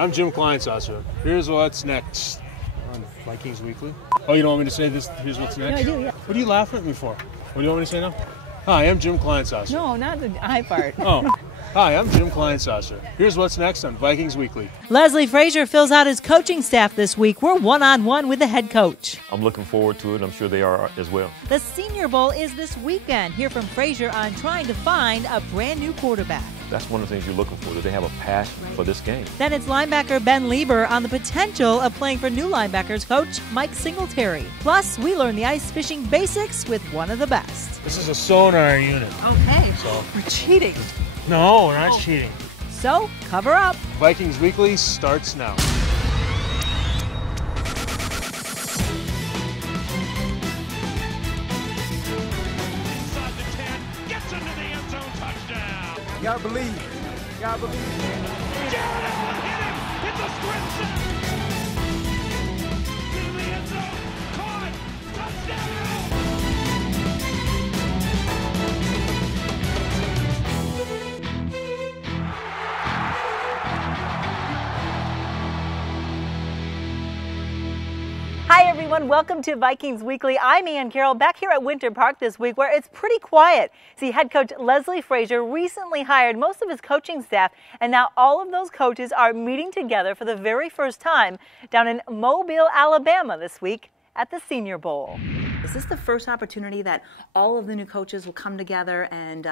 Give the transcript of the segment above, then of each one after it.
I'm Jim Kleinsasser. Here's what's next on Vikings Weekly. Oh, you don't want me to say this? Here's what's next? No, I do, yeah. What are you laughing at me for? What do you want me to say now? Hi, I'm Jim Kleinsasser. No, not the I part. Oh. Hi, I'm Jim Kleinsasser. Here's what's next on Vikings Weekly. Leslie Frazier fills out his coaching staff this week. We're one-on-one with the head coach. I'm looking forward to it. I'm sure they are as well. The Senior Bowl is this weekend. Hear from Frazier on trying to find a brand new quarterback. That's one of the things you're looking for, that they have a passion for this game. Then it's linebacker Ben Lieber on the potential of playing for new linebackers coach Mike Singletary. Plus, we learn the ice fishing basics with one of the best. This is a sonar unit. Okay, So- we're cheating. No, we're not cheating. So, cover up. Vikings Weekly starts now. Inside the 10, gets into the end zone, touchdown. You gotta believe. You gotta believe. Jared Allen hit him. It's a sprint set. To the end zone, caught, touchdown. Hi, everyone. Welcome to Vikings Weekly. I'm Ann Carroll, back here at Winter Park this week where it's pretty quiet. See, head coach Leslie Frazier recently hired most of his coaching staff, and now all of those coaches are meeting together for the very first time down in Mobile, Alabama this week at the Senior Bowl. Is this the first opportunity that all of the new coaches will come together and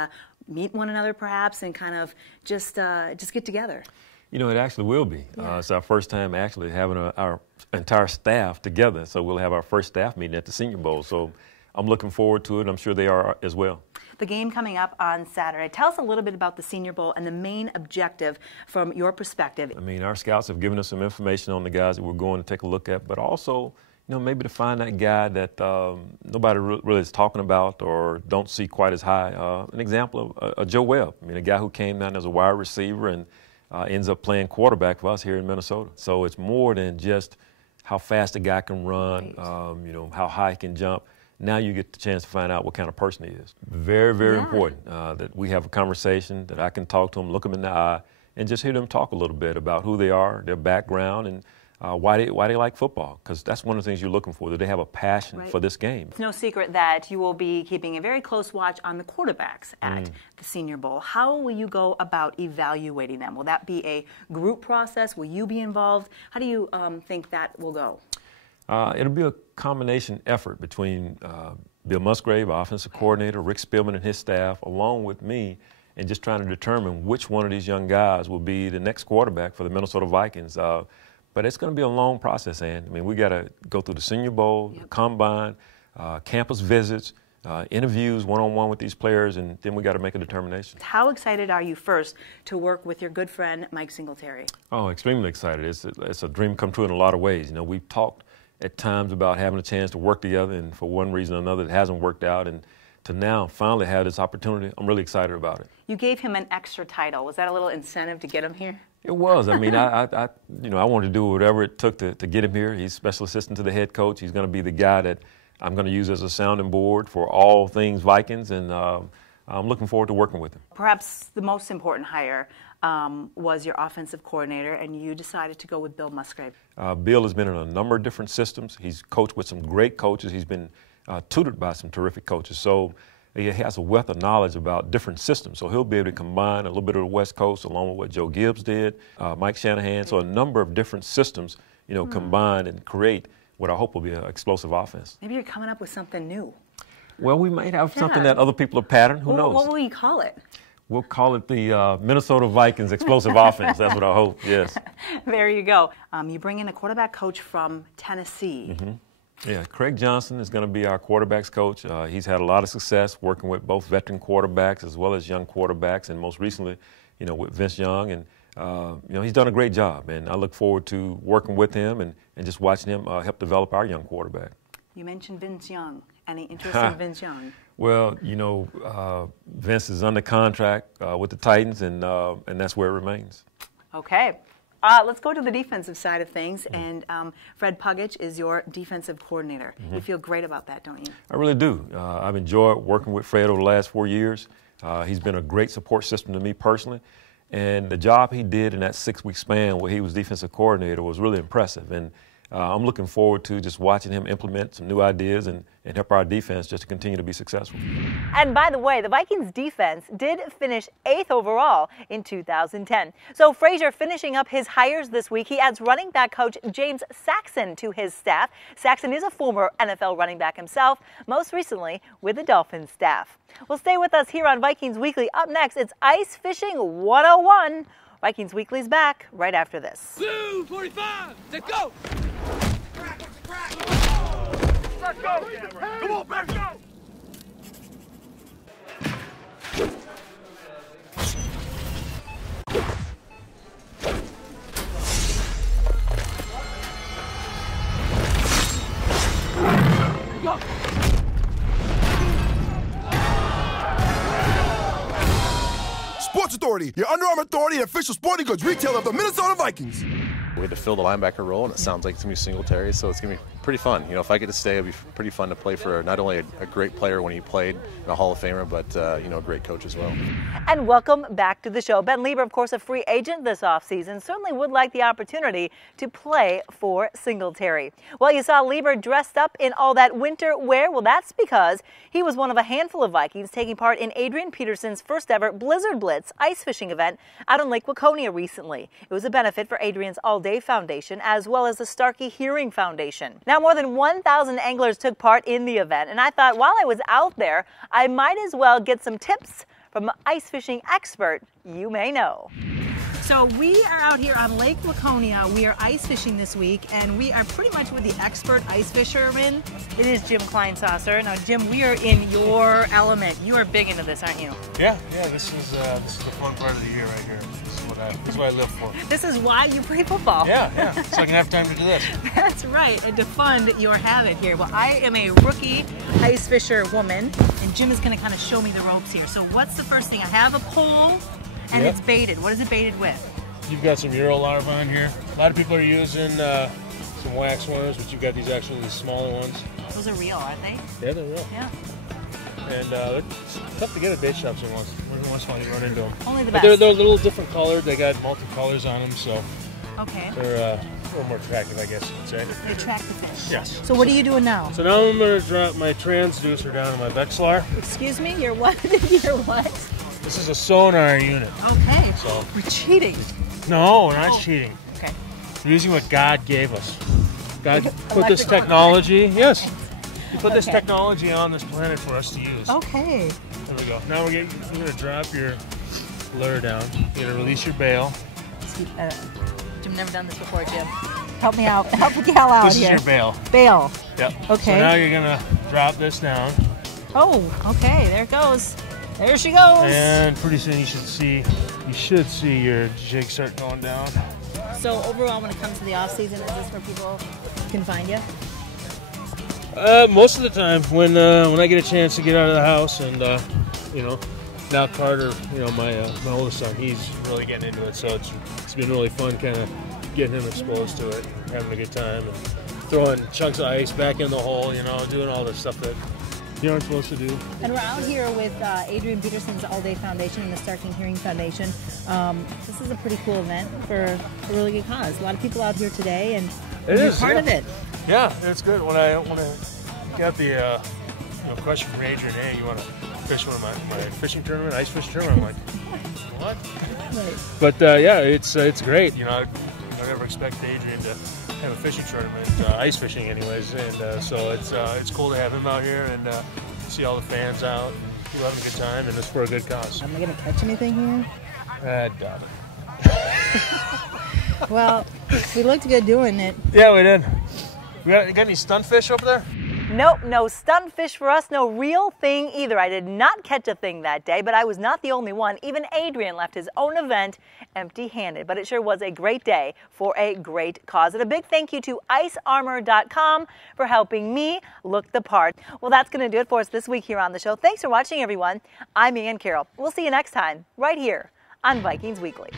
meet one another perhaps and kind of just get together? You know, it actually will be. Yeah. It's our first time actually having our entire staff together. So we'll have our first staff meeting at the Senior Bowl. So I'm looking forward to it. I'm sure they are as well. The game coming up on Saturday. Tell us a little bit about the Senior Bowl and the main objective from your perspective. I mean, our scouts have given us some information on the guys that we're going to take a look at, but also, you know, maybe to find that guy that nobody really is talking about or don't see quite as high. An example of Joe Webb. I mean, a guy who came down as a wide receiver and ends up playing quarterback for us here in Minnesota. So it's more than just how fast a guy can run, Right. you know, how high he can jump. Now you get the chance to find out what kind of person he is. Very, very important that we have a conversation, that I can talk to him, look him in the eye, and just hear them talk a little bit about who they are, their background, and why they like football, because that's one of the things you're looking for, that they have a passion for this game. It's no secret that you will be keeping a very close watch on the quarterbacks at the Senior Bowl. How will you go about evaluating them? Will that be a group process? Will you be involved? How do you think that will go? It'll be a combination effort between Bill Musgrave, our offensive coordinator, Rick Spielman and his staff, along with me, and just trying to determine which one of these young guys will be the next quarterback for the Minnesota Vikings. But it's going to be a long process, Ann. I mean, we got to go through the Senior Bowl, the Combine, campus visits, interviews one-on-one with these players, and then we got to make a determination. How excited are you first to work with your good friend Mike Singletary? Oh, extremely excited. It's a dream come true in a lot of ways. You know, we've talked at times about having a chance to work together, and for one reason or another it hasn't worked out, and to now finally have this opportunity, I'm really excited about it. You gave him an extra title. Was that a little incentive to get him here? It was. I mean, I wanted to do whatever it took to get him here. He's special assistant to the head coach. He's going to be the guy that I'm going to use as a sounding board for all things Vikings, and I'm looking forward to working with him. Perhaps the most important hire was your offensive coordinator, and you decided to go with Bill Musgrave. Bill has been in a number of different systems. He's coached with some great coaches. He's been tutored by some terrific coaches. So he has a wealth of knowledge about different systems. So he'll be able to combine a little bit of the West Coast along with what Joe Gibbs did, Mike Shanahan. So a number of different systems, you know, combine and create what I hope will be an explosive offense. Maybe you're coming up with something new. Well, we might have something that other people have patterned. Who knows? What will you call it? We'll call it the Minnesota Vikings explosive offense. That's what I hope, yes. There you go. You bring in a quarterback coach from Tennessee. Yeah, Craig Johnson is going to be our quarterbacks coach. He's had a lot of success working with both veteran quarterbacks as well as young quarterbacks, and most recently, you know, with Vince Young. And, you know, he's done a great job, and I look forward to working with him and just watching him help develop our young quarterback. You mentioned Vince Young. Any interest in Vince Young? Well, you know, Vince is under contract with the Titans, and that's where it remains. Okay. Let's go to the defensive side of things, and Fred Puggich is your defensive coordinator. You feel great about that, don't you? I really do. I've enjoyed working with Fred over the last 4 years. He's been a great support system to me personally, And the job he did in that 6-week span where he was defensive coordinator was really impressive. And I'm looking forward to just watching him implement some new ideas and help our defense just to continue to be successful. And by the way, the Vikings defense did finish 8th overall in 2010. So Frazier finishing up his hires this week. He adds running back coach James Saxon to his staff. Saxon is a former NFL running back himself, most recently with the Dolphins staff. Well, stay with us here on Vikings Weekly. Up next, it's Ice Fishing 101. Vikings Weekly's back right after this. Blue 45, let's go! Let's go. Come on, let's go. Go! Sports Authority, your Under Armour authority and official sporting goods retailer of the Minnesota Vikings. We had to fill the linebacker role, and it sounds like it's going to be Singletary, so it's going to be pretty fun. You know, if I get to stay, it'll be pretty fun to play for not only a great player when he played, and a Hall of Famer, but, you know, a great coach as well. And welcome back to the show. Ben Lieber, of course, a free agent this offseason, certainly would like the opportunity to play for Singletary. Well, you saw Lieber dressed up in all that winter wear. Well, that's because he was one of a handful of Vikings taking part in Adrian Peterson's first ever Blizzard Blitz ice fishing event out on Lake Waconia recently. It was a benefit for Adrian's All-Day Foundation as well as the Starkey Hearing Foundation. Now, more than 1,000 anglers took part in the event, and I thought while I was out there, I might as well get some tips from an ice fishing expert you may know. So we are out here on Lake Waconia. We are ice fishing this week, and we are pretty much with the expert ice fisherman. It is Jim Kleinsasser. Now, Jim, we are in your element. You are big into this, aren't you? Yeah, this is the fun part of the year right here. This is what I live for. This is why you play football. Yeah, so I can have time to do this. That's right, and to fund your habit here. Well, I am a rookie ice fisher woman, and Jim is going to kind of show me the ropes here. So what's the first thing? I have a pole, and it's baited. What is it baited with? You've got some Euro larvae on here. A lot of people are using some wax worms, but you've got these smaller ones. Those are real, aren't they? Yeah, they're real. Yeah. And it's tough to get at bait shops every once in a while you run into them. Only the But best. they're a little different colored. They got multi-colors on them, so Okay. they're a little more attractive, I guess you would say. They track the fish. Yes. So what are you doing now? So now I'm going to drop my transducer down in my Vexlar. Excuse me? You're what? You're what? This is a sonar unit. Okay. So We're cheating. no, we're not cheating. Okay. We're using what God gave us. God put this Electrical technology. Yes. He put this Okay. technology on this planet for us to use. Okay. There we go. Now you're going to drop your lure down. You're going to release your bail. Jim, never done this before, Jim. Help me out. Help the gal out This here. is your bail. Bail. Yep. Okay. So now you're going to drop this down. Oh, okay. There it goes. There she goes. And pretty soon you should see your jig start going down. So overall, when it comes to the off season, is this where people can find you? Most of the time, when I get a chance to get out of the house, and you know, now Carter, you know, my oldest son, he's really getting into it. So it's been really fun, kind of getting him exposed to it, having a good time, and throwing chunks of ice back in the hole, you know, doing all the stuff that you aren't supposed to do. And we're out here with Adrian Peterson's All-Day Foundation and the Starkey Hearing Foundation. This is a pretty cool event for a really good cause. A lot of people out here today, and you're part of it. Yeah, it's good. When I got the question from Adrian, hey, you want to fish one of my fishing tournament, ice fishing tournament? I'm like, what? Right. But yeah, it's great. You know, I never expected Adrian to have a fishing tournament, ice fishing, anyways. And so it's cool to have him out here and see all the fans out. People having a good time, and it's for a good cause. Am I going to catch anything here? I doubt it. Well, we looked good doing it. Yeah, we did. You got any stunfish over there? Nope, no stunfish for us, no real thing either. I did not catch a thing that day, but I was not the only one. Even Adrian left his own event empty-handed, but it sure was a great day for a great cause. And a big thank you to icearmor.com for helping me look the part. Well, that's going to do it for us this week here on the show. Thanks for watching, everyone. I'm Ann Carroll. We'll see you next time right here on Vikings Weekly.